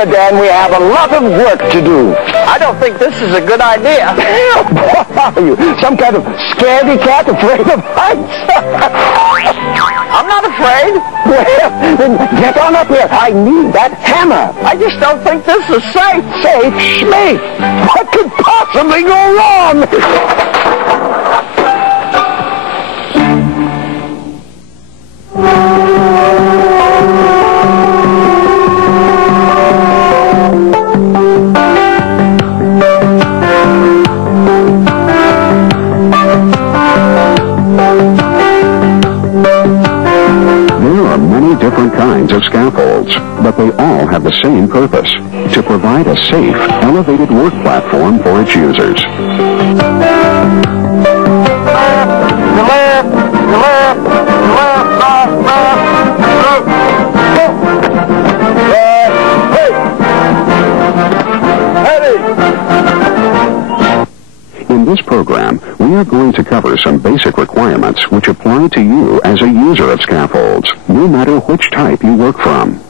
here, Dan. We have a lot of work to do. I don't think this is a good idea. What are you? Some kind of scaredy cat afraid of heights? I'm not afraid. Well, then get on up here. I need that hammer. I just don't think this is safe. Safe? Schmate. What could possibly go wrong? Different kinds of scaffolds, but they all have the same purpose: to provide a safe, elevated work platform for its users. In this program, we are going to cover some basic requirements which apply to you as a user of scaffolds, no matter which type you work from.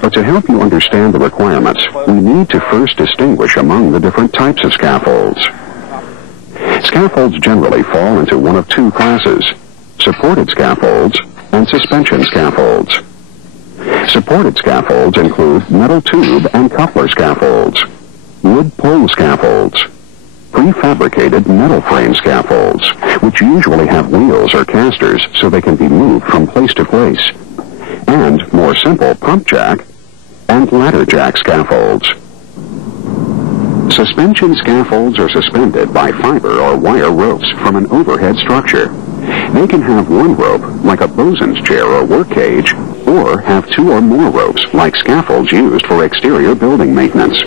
But to help you understand the requirements, we need to first distinguish among the different types of scaffolds. Scaffolds generally fall into one of two classes: supported scaffolds and suspension scaffolds. Supported scaffolds include metal tube and coupler scaffolds, wood pole scaffolds, prefabricated metal frame scaffolds, which usually have wheels or casters so they can be moved from place to place, and more simple pump jack and ladder jack scaffolds. Suspension scaffolds are suspended by fiber or wire ropes from an overhead structure. They can have one rope, like a bosun's chair or work cage, or have two or more ropes, like scaffolds used for exterior building maintenance.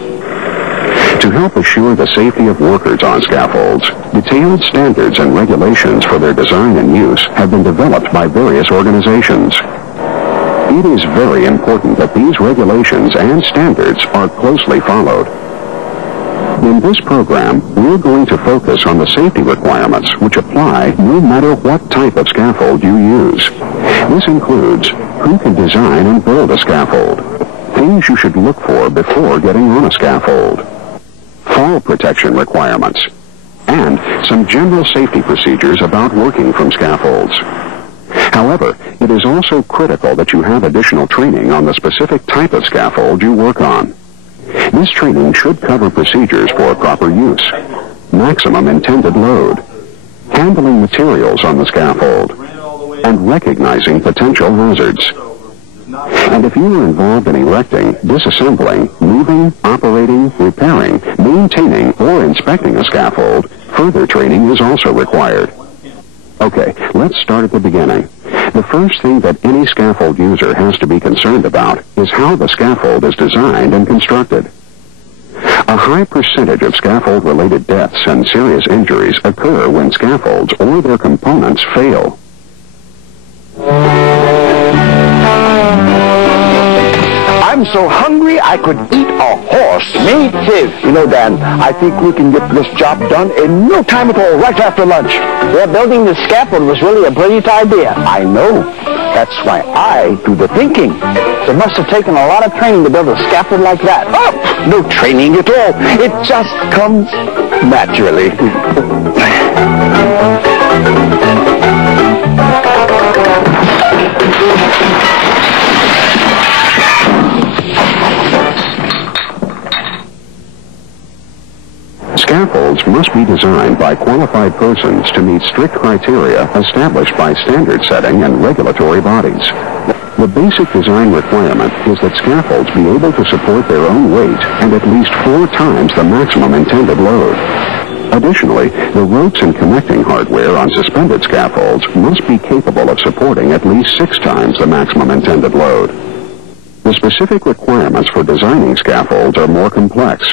To help assure the safety of workers on scaffolds, detailed standards and regulations for their design and use have been developed by various organizations. It is very important that these regulations and standards are closely followed. In this program, we're going to focus on the safety requirements which apply no matter what type of scaffold you use. This includes who can design and build a scaffold, things you should look for before getting on a scaffold, fall protection requirements, and some general safety procedures about working from scaffolds. However, it is also critical that you have additional training on the specific type of scaffold you work on. This training should cover procedures for proper use, maximum intended load, handling materials on the scaffold, and recognizing potential hazards. And if you are involved in erecting, disassembling, moving, operating, repairing, maintaining, or inspecting a scaffold, further training is also required. Okay, let's start at the beginning. The first thing that any scaffold user has to be concerned about is how the scaffold is designed and constructed. A high percentage of scaffold-related deaths and serious injuries occur when scaffolds or their components fail. I'm so hungry I could eat a horse. Me too. You know, Dan, I think we can get this job done in no time at all, right after lunch. Yeah, building the scaffold was really a brilliant idea. I know. That's why I do the thinking. It must have taken a lot of training to build a scaffold like that. Oh, no training at all. It just comes naturally. Scaffolds must be designed by qualified persons to meet strict criteria established by standard setting and regulatory bodies. The basic design requirement is that scaffolds be able to support their own weight and at least 4 times the maximum intended load. Additionally, the ropes and connecting hardware on suspended scaffolds must be capable of supporting at least 6 times the maximum intended load. The specific requirements for designing scaffolds are more complex.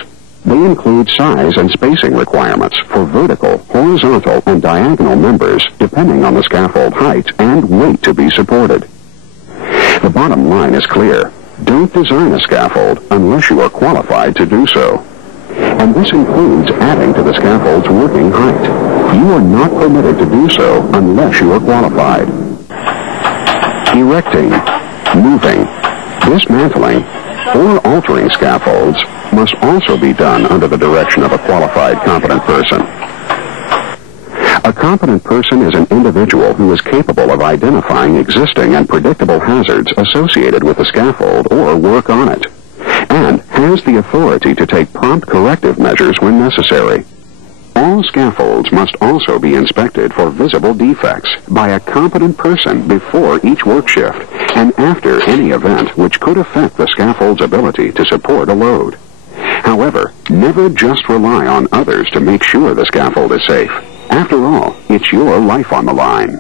They include size and spacing requirements for vertical, horizontal, and diagonal members depending on the scaffold height and weight to be supported. The bottom line is clear. Don't design a scaffold unless you are qualified to do so. And this includes adding to the scaffold's working height. You are not permitted to do so unless you are qualified. Erecting, moving, dismantling, or altering scaffolds must also be done under the direction of a qualified competent person. A competent person is an individual who is capable of identifying existing and predictable hazards associated with the scaffold or work on it, and has the authority to take prompt corrective measures when necessary. All scaffolds must also be inspected for visible defects by a competent person before each work shift and after any event which could affect the scaffold's ability to support a load. However, never just rely on others to make sure the scaffold is safe. After all, it's your life on the line.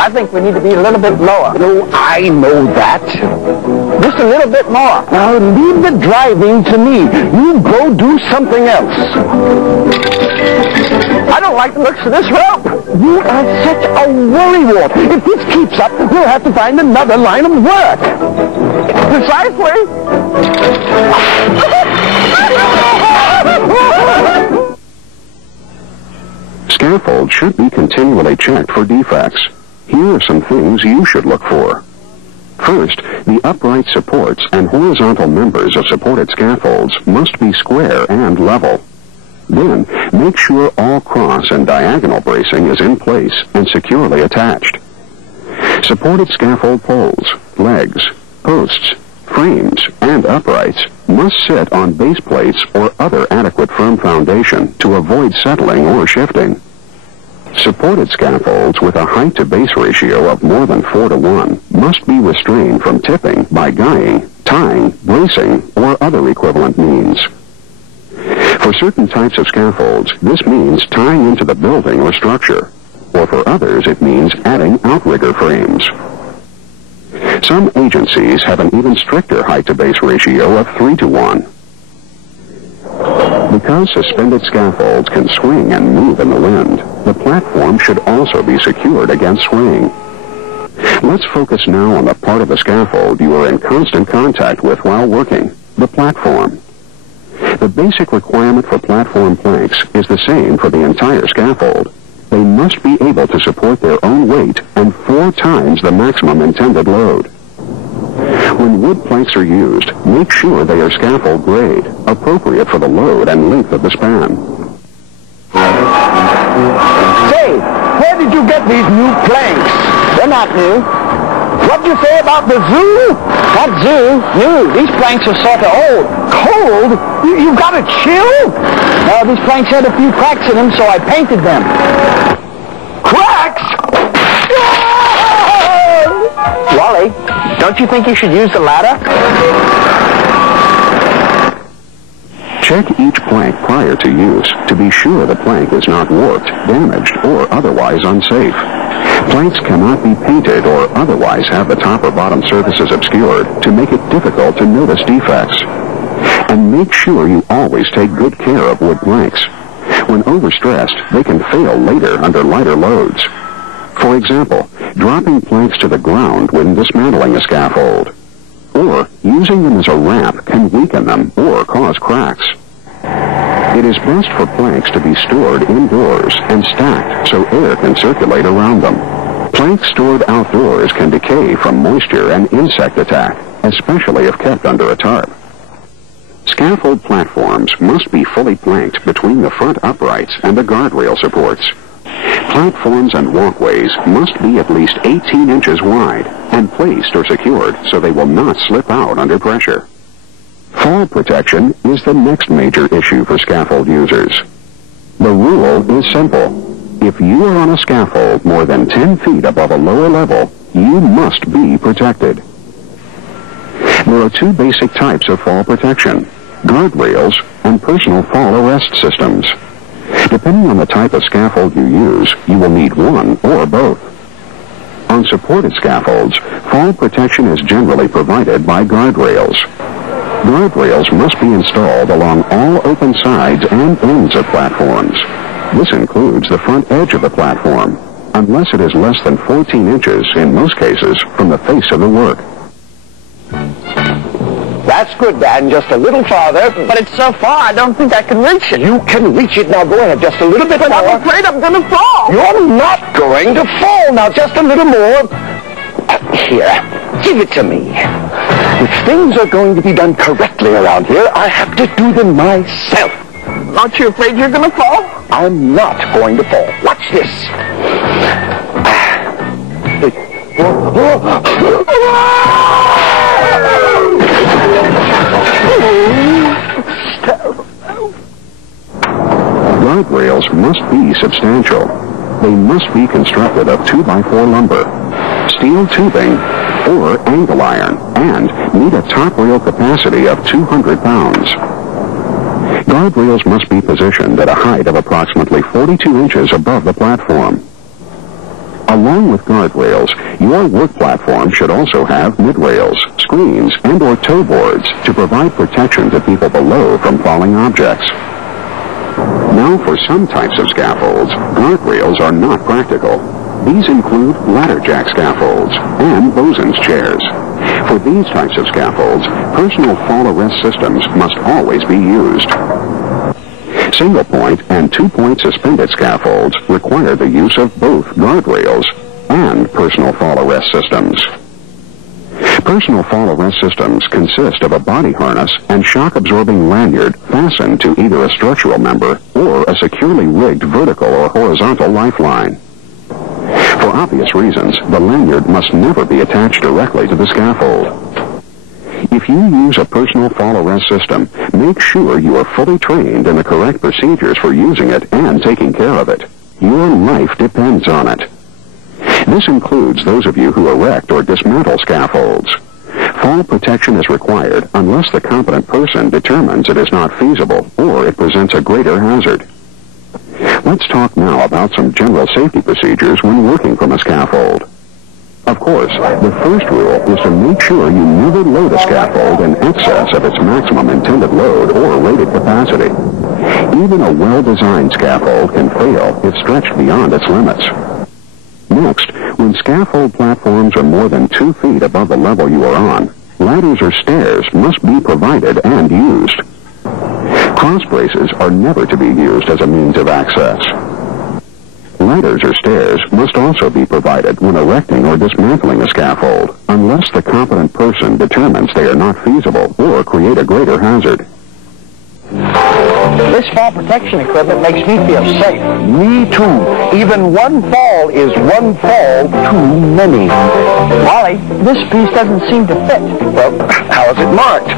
I think we need to be a little bit lower. Oh, I know that. Just a little bit more. Now leave the driving to me. You go do something else. I don't like the looks of this rope. You are such a worrywart. If this keeps up, we'll have to find another line of work. Precisely. Scaffolds should be continually checked for defects. Here are some things you should look for. First, the upright supports and horizontal members of supported scaffolds must be square and level. Then, make sure all cross and diagonal bracing is in place and securely attached. Supported scaffold poles, legs, posts, frames, and uprights must sit on base plates or other adequate firm foundation to avoid settling or shifting. Supported scaffolds with a height-to-base ratio of more than 4:1 must be restrained from tipping by guying, tying, bracing, or other equivalent means. For certain types of scaffolds, this means tying into the building or structure, or for others it means adding outrigger frames. Some agencies have an even stricter height-to-base ratio of 3:1. Because suspended scaffolds can swing and move in the wind, the platform should also be secured against swaying. Let's focus now on the part of the scaffold you are in constant contact with while working, the platform. The basic requirement for platform planks is the same for the entire scaffold. They must be able to support their own weight and 4 times the maximum intended load. When wood planks are used, make sure they are scaffold grade, appropriate for the load and length of the span. Say, where did you get these new planks? They're not new. What'd you say about the zoo? Not zoo, new. These planks are sort of old. Cold? You got a chill? No, these planks had a few cracks in them, so I painted them. Cracks? Wally, don't you think you should use the ladder? Check each plank prior to use to be sure the plank is not warped, damaged, or otherwise unsafe. Planks cannot be painted or otherwise have the top or bottom surfaces obscured to make it difficult to notice defects. And make sure you always take good care of wood planks. When overstressed, they can fail later under lighter loads. For example, dropping planks to the ground when dismantling a scaffold, or using them as a ramp can weaken them or cause cracks. It is best for planks to be stored indoors and stacked so air can circulate around them. Planks stored outdoors can decay from moisture and insect attack, especially if kept under a tarp. Scaffold platforms must be fully planked between the front uprights and the guardrail supports. Platforms and walkways must be at least 18 inches wide and placed or secured so they will not slip out under pressure. Fall protection is the next major issue for scaffold users. The rule is simple. If you are on a scaffold more than 10 feet above a lower level, you must be protected. There are 2 basic types of fall protection: guardrails and personal fall arrest systems. Depending on the type of scaffold you use, you will need one or both. On supported scaffolds, fall protection is generally provided by guardrails. Guardrails must be installed along all open sides and ends of platforms. This includes the front edge of the platform, unless it is less than 14 inches in most cases from the face of the work. That's good, Dan. Just a little farther. But it's so far, I don't think I can reach it. You can reach it. Now go ahead. Just a little bit more. I'm afraid I'm going to fall. You're not going to fall. Now just a little more. Here, give it to me. If things are going to be done correctly around here, I have to do them myself. Aren't you afraid you're going to fall? I'm not going to fall. Watch this. Guardrails must be substantial. They must be constructed of 2x4 lumber, steel tubing, or angle iron, and need a top rail capacity of 200 pounds. Guardrails must be positioned at a height of approximately 42 inches above the platform. Along with guardrails, your work platform should also have midrails, screens, and or toe boards to provide protection to people below from falling objects. Now, for some types of scaffolds, guardrails are not practical. These include ladder jack scaffolds and bosun's chairs. For these types of scaffolds, personal fall arrest systems must always be used. Single-point and two-point suspended scaffolds require the use of both guardrails and personal fall arrest systems. Personal fall arrest systems consist of a body harness and shock-absorbing lanyard fastened to either a structural member or a securely rigged vertical or horizontal lifeline. For obvious reasons, the lanyard must never be attached directly to the scaffold. If you use a personal fall arrest system, make sure you are fully trained in the correct procedures for using it and taking care of it. Your life depends on it. This includes those of you who erect or dismantle scaffolds. Fall protection is required unless the competent person determines it is not feasible or it presents a greater hazard. Let's talk now about some general safety procedures when working from a scaffold. Of course, the first rule is to make sure you never load a scaffold in excess of its maximum intended load or rated capacity. Even a well-designed scaffold can fail if stretched beyond its limits. Next, when scaffold platforms are more than 2 feet above the level you are on, ladders or stairs must be provided and used. Cross braces are never to be used as a means of access. Ladders or stairs must also be provided when erecting or dismantling a scaffold, unless the competent person determines they are not feasible or create a greater hazard. This fall protection equipment makes me feel safe. Me too. Even one fall is one fall too many. Wally, this piece doesn't seem to fit. Well, how is it marked?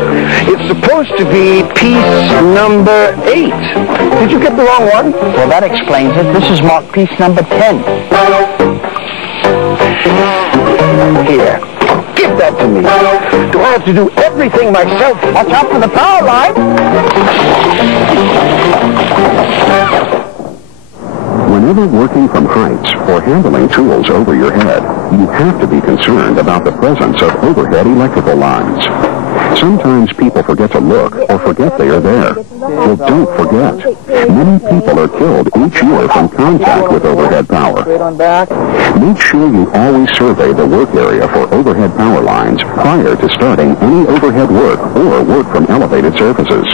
It's supposed to be piece number 8. Did you get the wrong one? Well, that explains it. This is marked piece number 10. Here. Give that to me. Do I have to do everything myself? Watch out for the power line. Whenever working from heights or handling tools over your head, you have to be concerned about the presence of overhead electrical lines. Sometimes people forget to look or forget they are there. Well, don't forget. Many people are killed each year from contact with overhead power. Make sure you always survey the work area for overhead power lines prior to starting any overhead work or work from elevated surfaces.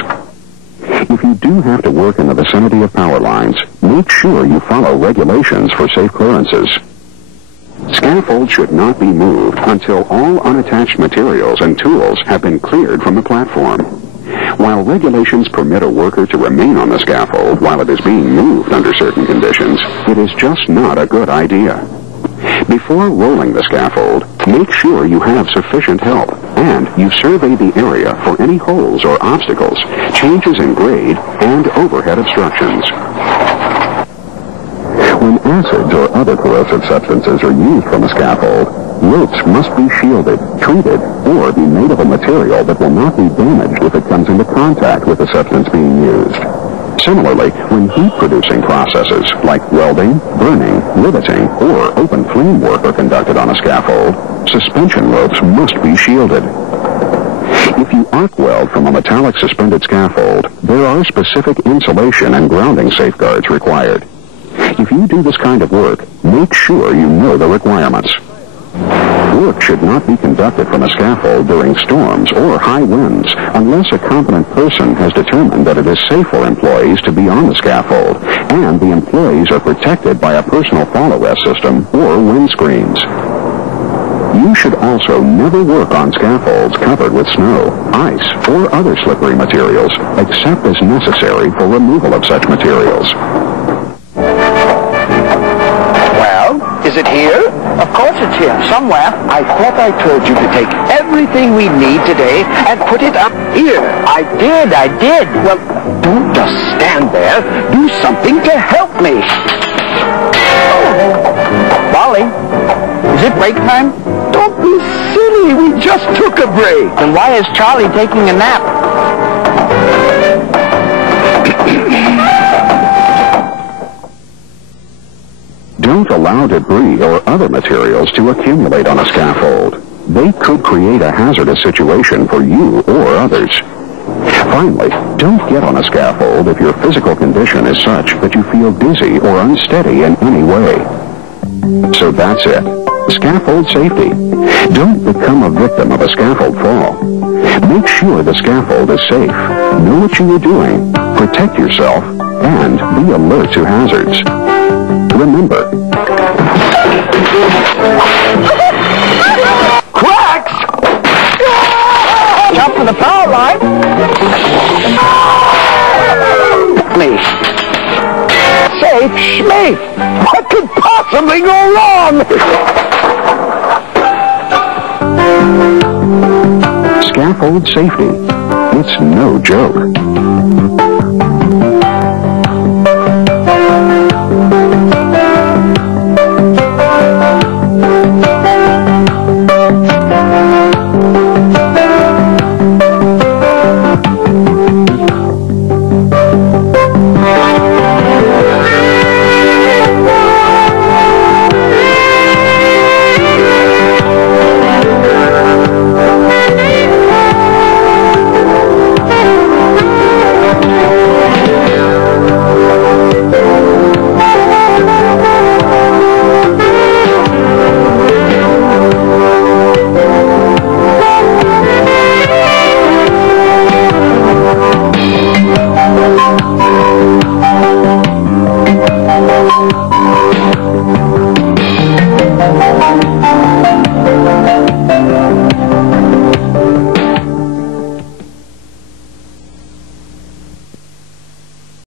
If you do have to work in the vicinity of power lines, make sure you follow regulations for safe clearances. Scaffold should not be moved until all unattached materials and tools have been cleared from the platform. While regulations permit a worker to remain on the scaffold while it is being moved under certain conditions, it is just not a good idea. Before rolling the scaffold, make sure you have sufficient help, and you survey the area for any holes or obstacles, changes in grade, and overhead obstructions. When acids or other corrosive substances are used from a scaffold, ropes must be shielded, treated, or be made of a material that will not be damaged if it comes into contact with the substance being used. Similarly, when heat-producing processes like welding, burning, riveting, or open flame work are conducted on a scaffold, suspension ropes must be shielded. If you arc weld from a metallic suspended scaffold, there are specific insulation and grounding safeguards required. If you do this kind of work, make sure you know the requirements. Work should not be conducted from a scaffold during storms or high winds unless a competent person has determined that it is safe for employees to be on the scaffold and the employees are protected by a personal fall arrest system or windscreens. You should also never work on scaffolds covered with snow, ice, or other slippery materials except as necessary for removal of such materials. Is it here? Of course it's here, somewhere. I thought I told you to take everything we need today and put it up here. I did. Well, don't just stand there. Do something to help me. Wally, is it break time? Don't be silly. We just took a break. Then why is Charlie taking a nap? Don't allow debris or other materials to accumulate on a scaffold. They could create a hazardous situation for you or others. Finally, don't get on a scaffold if your physical condition is such that you feel dizzy or unsteady in any way. So that's it. Scaffold safety. Don't become a victim of a scaffold fall. Make sure the scaffold is safe. Know what you are doing. Protect yourself and be alert to hazards. Remember, Cracks! Jump for the power line. Me. Safe schmafe. What could possibly go wrong? scaffold safety. It's no joke.